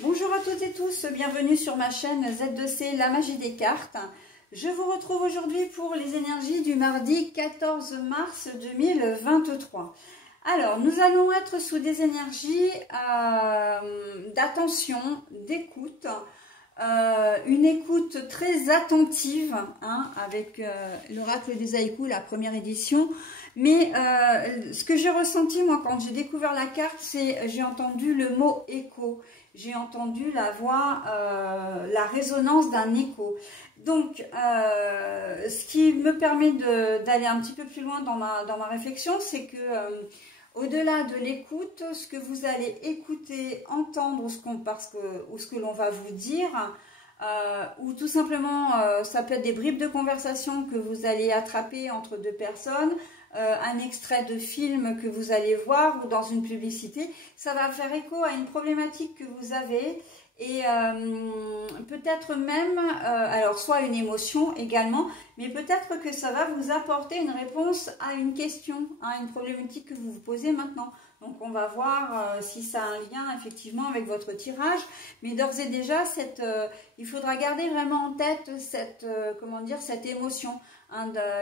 Bonjour à toutes et tous, bienvenue sur ma chaîne Z2C, la magie des cartes. Je vous retrouve aujourd'hui pour les énergies du mardi 14 mars 2023. Alors, nous allons être sous des énergies d'attention, d'écoute, une écoute très attentive, avec l'oracle des haïkus, la première édition. Mais ce que j'ai ressenti, moi, quand j'ai découvert la carte, c'est j'ai entendu le mot écho. J'ai entendu la voix, la résonance d'un écho. Donc, ce qui me permet d'aller un petit peu plus loin dans ma réflexion, c'est que au-delà de l'écoute, ce que vous allez écouter, entendre, ou ce que l'on va vous dire, ou tout simplement, ça peut être des bribes de conversation que vous allez attraper entre deux personnes, un extrait de film que vous allez voir ou dans une publicité, ça va faire écho à une problématique que vous avez et peut-être même, alors soit une émotion également, mais peut-être que ça va vous apporter une réponse à une question, à une problématique que vous vous posez maintenant. Donc on va voir si ça a un lien effectivement avec votre tirage, mais d'ores et déjà, il faudra garder vraiment en tête cette émotion.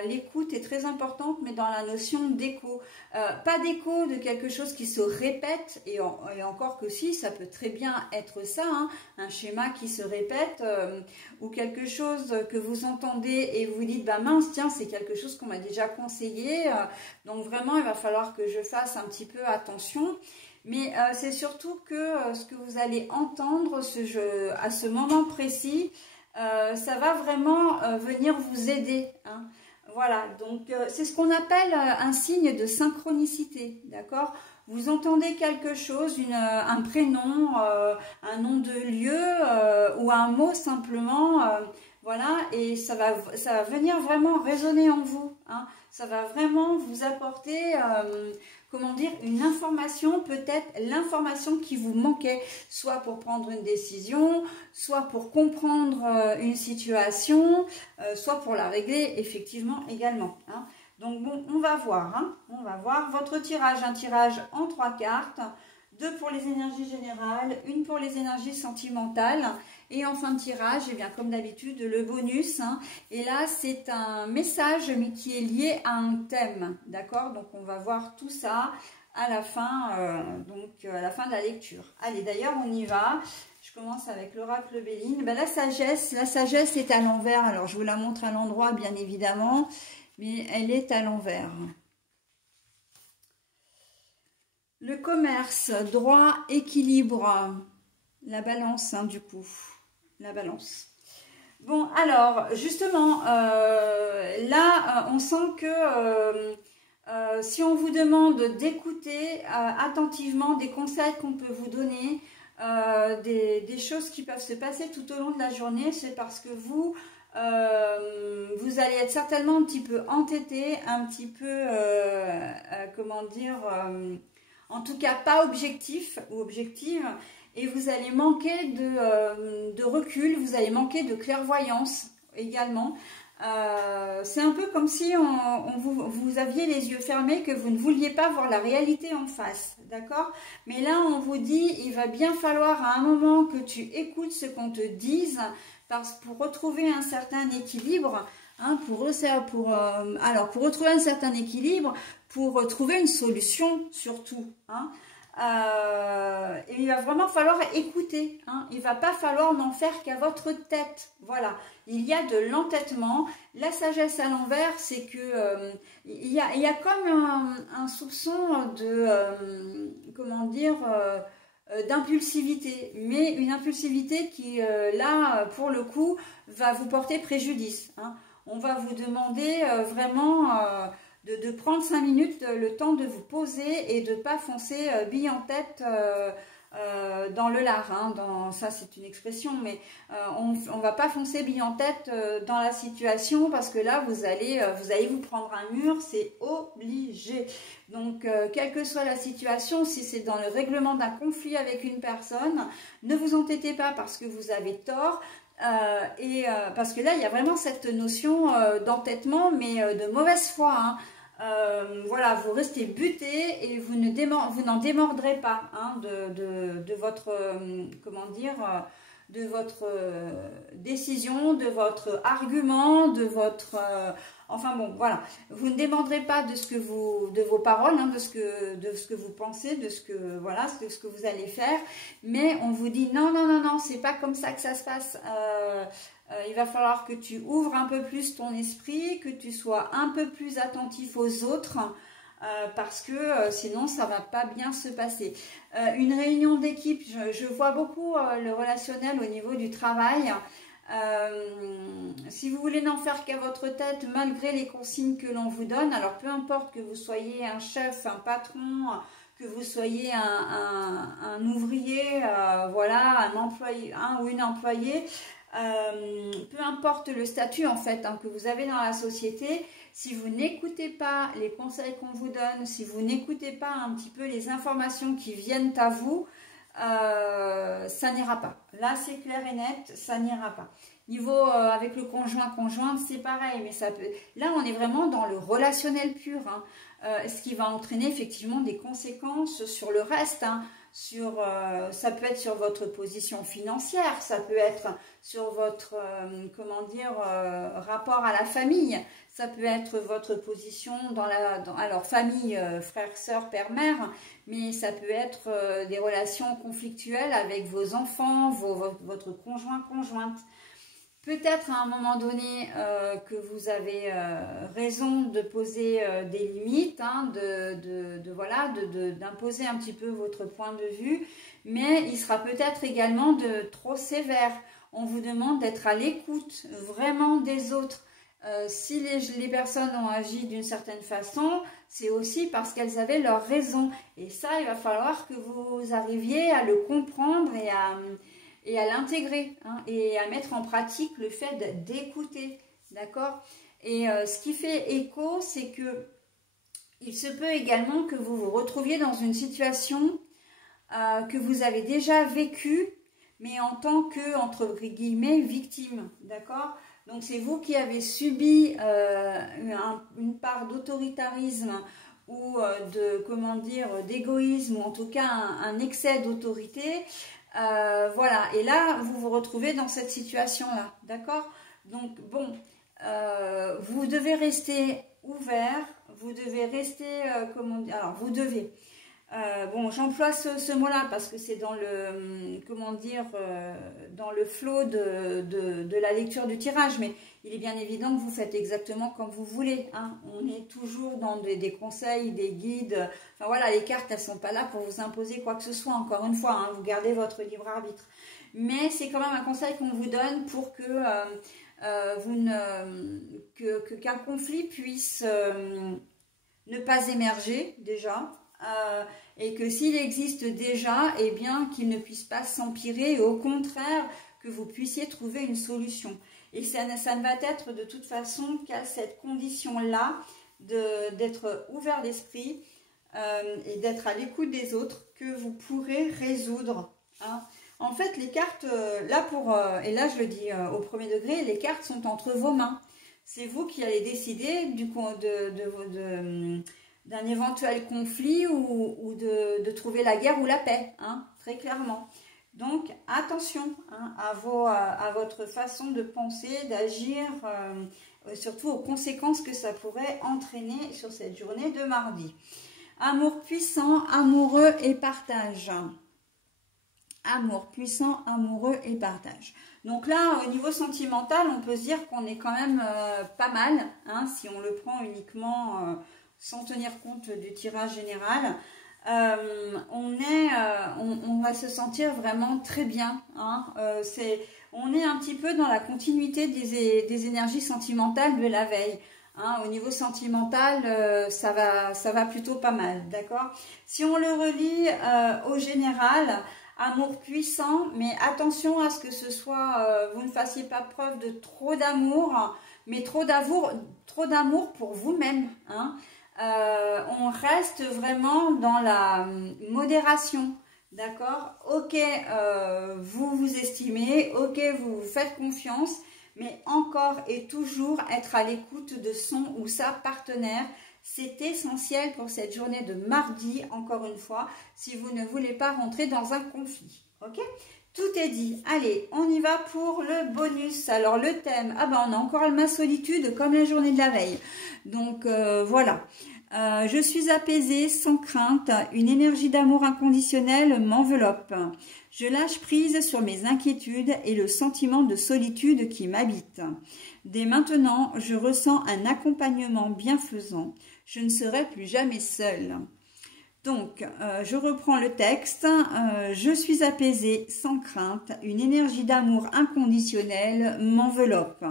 L'écoute est très importante, mais dans la notion d'écho. Pas d'écho de quelque chose qui se répète, et encore que si, ça peut très bien être ça, un schéma qui se répète, ou quelque chose que vous entendez et vous dites, bah mince, tiens, c'est quelque chose qu'on m'a déjà conseillé, donc vraiment, il va falloir que je fasse un petit peu attention. Mais c'est surtout que ce que vous allez entendre à ce moment précis, ça va vraiment venir vous aider. Voilà, donc c'est ce qu'on appelle un signe de synchronicité, d'accord? Vous entendez quelque chose, un prénom, un nom de lieu ou un mot simplement, voilà, et ça va venir vraiment résonner en vous. Ça va vraiment vous apporter, comment dire, une information, peut-être l'information qui vous manquait, soit pour prendre une décision, soit pour comprendre une situation, soit pour la régler effectivement également. Donc bon, on va voir, on va voir votre tirage, un tirage en 3 cartes, 2 pour les énergies générales, 1 pour les énergies sentimentales. Et en fin de tirage, eh bien, comme d'habitude, le bonus. Et là, c'est un message, mais qui est lié à un thème. D'accord? Donc, on va voir tout ça à la fin, à la fin de la lecture. Allez, d'ailleurs, on y va. Je commence avec l'oracle Béline. Ben, la sagesse est à l'envers. Alors, je vous la montre à l'endroit, bien évidemment. Mais elle est à l'envers. Le commerce, droit, équilibre. La balance, du coup. La balance. Bon, alors, justement, là, on sent que si on vous demande d'écouter attentivement des conseils qu'on peut vous donner, des choses qui peuvent se passer tout au long de la journée, c'est parce que vous allez être certainement un petit peu entêté, un petit peu, comment dire, en tout cas pas objectif ou objective. Et vous allez manquer de recul, vous allez manquer de clairvoyance également. C'est un peu comme si vous aviez les yeux fermés, que vous ne vouliez pas voir la réalité en face, d'accord? Mais là, on vous dit, il va bien falloir à un moment que tu écoutes ce qu'on te dise, pour retrouver un certain équilibre, pour retrouver un certain équilibre, pour trouver une solution surtout, et il va vraiment falloir écouter, il ne va pas falloir n'en faire qu'à votre tête, voilà, il y a de l'entêtement. La sagesse à l'envers, c'est que il y a comme un soupçon de, comment dire, d'impulsivité, mais une impulsivité qui, là, pour le coup, va vous porter préjudice. On va vous demander vraiment de prendre 5 minutes, le temps de vous poser et de ne pas foncer bille en tête dans le lard. Ça, c'est une expression, mais on ne va pas foncer bille en tête dans la situation, parce que là, vous allez vous prendre un mur, c'est obligé. Donc, quelle que soit la situation, si c'est dans le règlement d'un conflit avec une personne, ne vous entêtez pas parce que vous avez tort. Parce que là, il y a vraiment cette notion d'entêtement, mais de mauvaise foi. Voilà, vous restez buté et vous n'en démordrez pas hein, de votre, comment dire, de votre décision, de votre argument, de votre... enfin bon, voilà. Vous ne démordrez pas de vos paroles, hein, de ce que vous pensez, de ce que, voilà, de ce que vous allez faire. Mais on vous dit non, non, non, non, c'est pas comme ça que ça se passe. Il va falloir que tu ouvres un peu plus ton esprit, que tu sois un peu plus attentif aux autres. Parce que sinon ça va pas bien se passer. Une réunion d'équipe, je vois beaucoup le relationnel au niveau du travail. Si vous voulez n'en faire qu'à votre tête malgré les consignes que l'on vous donne, alors peu importe que vous soyez un chef, un patron, que vous soyez un ouvrier, voilà, un employé, un ou une employée, peu importe le statut en fait hein, que vous avez dans la société, si vous n'écoutez pas les conseils qu'on vous donne, si vous n'écoutez pas un petit peu les informations qui viennent à vous, ça n'ira pas. Là, c'est clair et net, ça n'ira pas. Niveau avec le conjointe, c'est pareil, mais ça peut... Là, on est vraiment dans le relationnel pur, hein, ce qui va entraîner effectivement des conséquences sur le reste, hein, ça peut être sur votre position financière, ça peut être sur votre, comment dire, rapport à la famille, ça peut être votre position alors famille, frère, sœur, père, mère, mais ça peut être des relations conflictuelles avec vos enfants, votre conjoint, conjointe. Peut-être à un moment donné que vous avez raison de poser des limites, hein, voilà, d'imposer un petit peu votre point de vue, mais il sera peut-être également trop sévère. On vous demande d'être à l'écoute vraiment des autres. Si les personnes ont agi d'une certaine façon, c'est aussi parce qu'elles avaient leur raison. Et ça, il va falloir que vous arriviez à le comprendre et à l'intégrer hein, et à mettre en pratique le fait d'écouter, d'accord? Et ce qui fait écho, c'est que il se peut également que vous vous retrouviez dans une situation que vous avez déjà vécue, mais en tant que, entre guillemets, victime, d'accord? Donc c'est vous qui avez subi une part d'autoritarisme ou comment dire, d'égoïsme, ou en tout cas un excès d'autorité. Voilà, et là, vous vous retrouvez dans cette situation-là, d'accord? Donc, bon, vous devez rester ouvert, vous devez rester, comment dire, alors, vous devez, bon, j'emploie ce mot-là parce que c'est dans le, comment dire, dans le flot de la lecture du tirage, mais il est bien évident que vous faites exactement comme vous voulez, hein. On est toujours dans des conseils, des guides, enfin voilà, les cartes, elles ne sont pas là pour vous imposer quoi que ce soit, encore une fois, hein, vous gardez votre libre arbitre. Mais c'est quand même un conseil qu'on vous donne pour que qu'un conflit puisse ne pas émerger déjà, et que s'il existe déjà, eh bien qu'il ne puisse pas s'empirer, et au contraire que vous puissiez trouver une solution. Et ça ne va être de toute façon qu'à cette condition-là d'être ouvert d'esprit et d'être à l'écoute des autres que vous pourrez résoudre. Hein. En fait, les cartes, là et là je le dis au premier degré, les cartes sont entre vos mains. C'est vous qui allez décider d'un éventuel conflit ou de trouver la guerre ou la paix, hein, très clairement. Donc, attention hein, à votre façon de penser, d'agir, surtout aux conséquences que ça pourrait entraîner sur cette journée de mardi. Amour puissant, amoureux et partage. Amour puissant, amoureux et partage. Donc là, au niveau sentimental, on peut se dire qu'on est quand même pas mal, hein, si on le prend uniquement sans tenir compte du tirage général. On va se sentir vraiment très bien. Hein. On est un petit peu dans la continuité des énergies sentimentales de la veille. Hein. Au niveau sentimental, ça va plutôt pas mal, d'accord? Si on le relie au général, amour puissant, mais attention à ce que ce soit, vous ne fassiez pas preuve de trop d'amour, mais trop d'amour pour vous-même, hein. On reste vraiment dans la modération, d'accord? Ok, vous vous estimez, ok, vous vous faites confiance, mais encore et toujours être à l'écoute de son ou sa partenaire C'est essentiel pour cette journée de mardi, encore une fois, si vous ne voulez pas rentrer dans un conflit. Ok? Tout est dit. Allez, on y va pour le bonus. Alors, le thème, ah ben, on a encore ma solitude comme la journée de la veille. Donc, voilà. Je suis apaisée, sans crainte. Une énergie d'amour inconditionnel m'enveloppe. Je lâche prise sur mes inquiétudes et le sentiment de solitude qui m'habite. Dès maintenant, je ressens un accompagnement bienfaisant. Je ne serai plus jamais seule. Donc, je reprends le texte. Je suis apaisée, sans crainte. Une énergie d'amour inconditionnel m'enveloppe.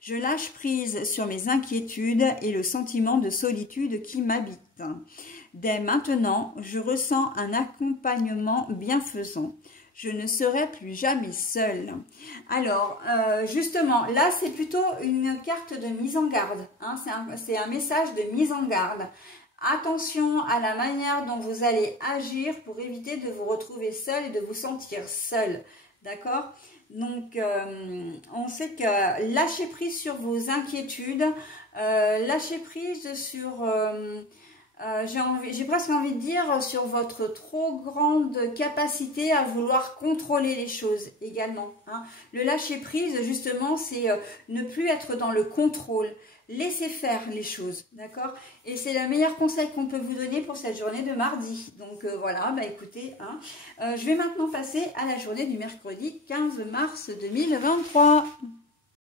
Je lâche prise sur mes inquiétudes et le sentiment de solitude qui m'habite. Dès maintenant, je ressens un accompagnement bienfaisant. Je ne serai plus jamais seule. Alors, justement, là, c'est plutôt une carte de mise en garde. Hein, c'est un message de mise en garde. Attention à la manière dont vous allez agir pour éviter de vous retrouver seul et de vous sentir seul. D'accord? Donc, on sait que lâcher prise sur vos inquiétudes, lâcher prise sur... j'ai presque envie de dire sur votre trop grande capacité à vouloir contrôler les choses également. Hein. Le lâcher prise, justement, c'est ne plus être dans le contrôle. Laissez faire les choses, d'accord? Et c'est le meilleur conseil qu'on peut vous donner pour cette journée de mardi. Donc voilà, bah écoutez, hein, je vais maintenant passer à la journée du mercredi 15 mars 2023.